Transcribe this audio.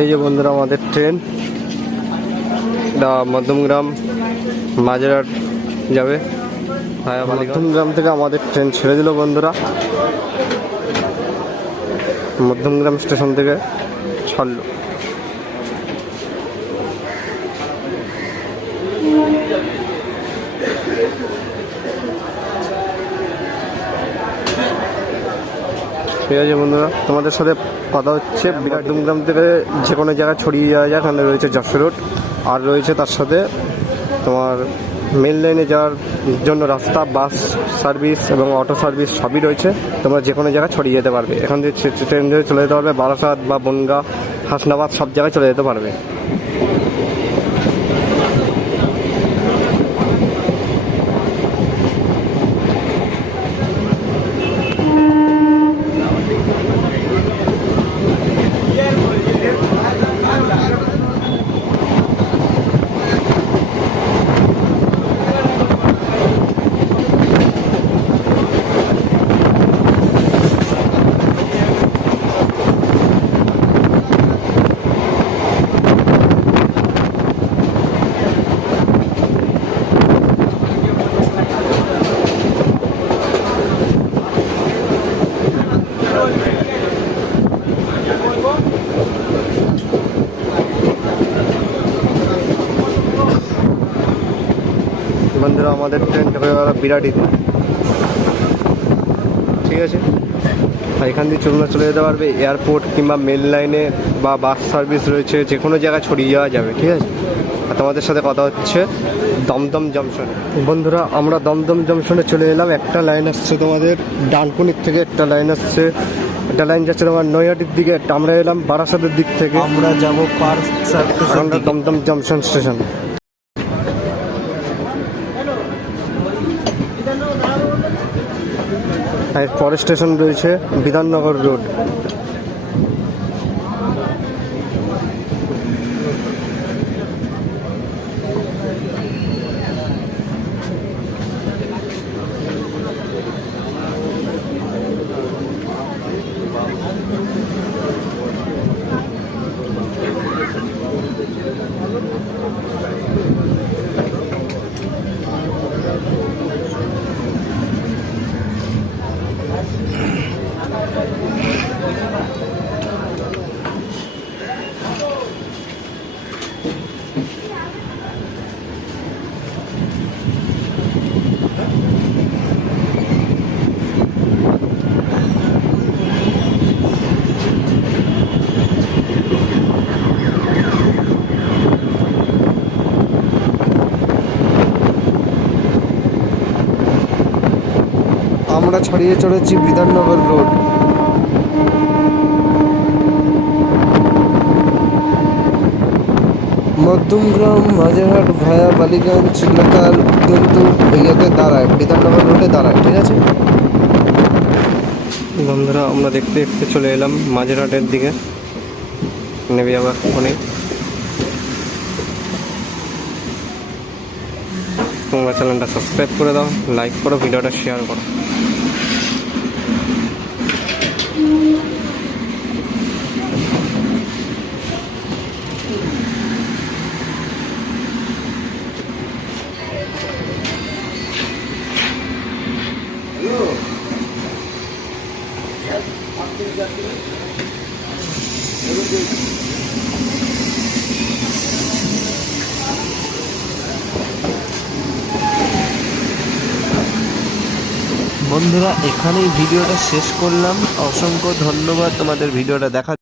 এই যে বন্ধুরা আমাদের ট্রেন মধ্যমগ্রাম মাঝেরহাট যাবে। মধ্যমগ্রাম থেকে আমাদের ট্রেন ছেড়ে দিল বন্ধুরা, মধ্যমগ্রাম স্টেশন থেকে ছাড়লো। ঠিক আছে বন্ধুরা, তোমাদের সাথে কথা হচ্ছে মধ্যমগ্রাম থেকে যে কোনো জায়গায় ছড়িয়ে যাওয়া যায়। এখানে রয়েছে যশোর রোড, আর রয়েছে তার সাথে তোমার মেন লাইনে যাওয়ার জন্য রাস্তা, বাস সার্ভিস এবং অটো সার্ভিস সবই রয়েছে। তোমরা যে কোনো জায়গায় ছড়িয়ে যেতে পারবে। এখান থেকে ট্রেন ধরে চলে যেতে পারবে বারাসাত বা বনগাঁ, হাসনাবাদ, সব জায়গায় চলে যেতে পারবে। বন্ধুরা আমাদের ট্রেন বিরাটিতে, ঠিক আছে। আর এখান দিয়ে চলে যেতে পারবে এয়ারপোর্ট কিংবা মেল লাইনে বা বাস সার্ভিস রয়েছে, যে কোনো জায়গায় ছড়িয়ে যাওয়া যাবে, ঠিক আছে। আর তোমাদের সাথে কথা হচ্ছে দমদম জংশন। বন্ধুরা আমরা দমদম জংশনে চলে এলাম। একটা লাইন আসছে তোমাদের ডানকুনির থেকে, একটা লাইন আসছে, একটা লাইন যাচ্ছে তোমার নৈহাটির দিকে, আমরা এলাম বারাসাতের দিক থেকে। আমরা যাবো আমরা দমদম জংশন স্টেশন। আর পরের স্টেশন রয়েছে বিধাননগর রোড। আমরা ছড়িয়ে চলেছি বিধাননগর রোড। মধ্যমগ্রাম মাঝেরহাট ভায়া বালিগঞ্জ লোকাল কিন্তু ইয়েতে দাঁড়ায়, বিধাননগর রোডে দাঁড়ায়, ঠিক আছে। বন্ধুরা আমরা দেখতে দেখতে চলে এলাম মাঝেরহাটের দিকে, নেমে যাবো এক্ষুনি। তোমরা চ্যানেলটা সাবস্ক্রাইব করে দাও, লাইক করো, ভিডিওটা শেয়ার করো। বন্ধুরা এখানেই ভিডিওটা শেষ করলাম। অসংখ্য ধন্যবাদ তোমাদের ভিডিওটা দেখার।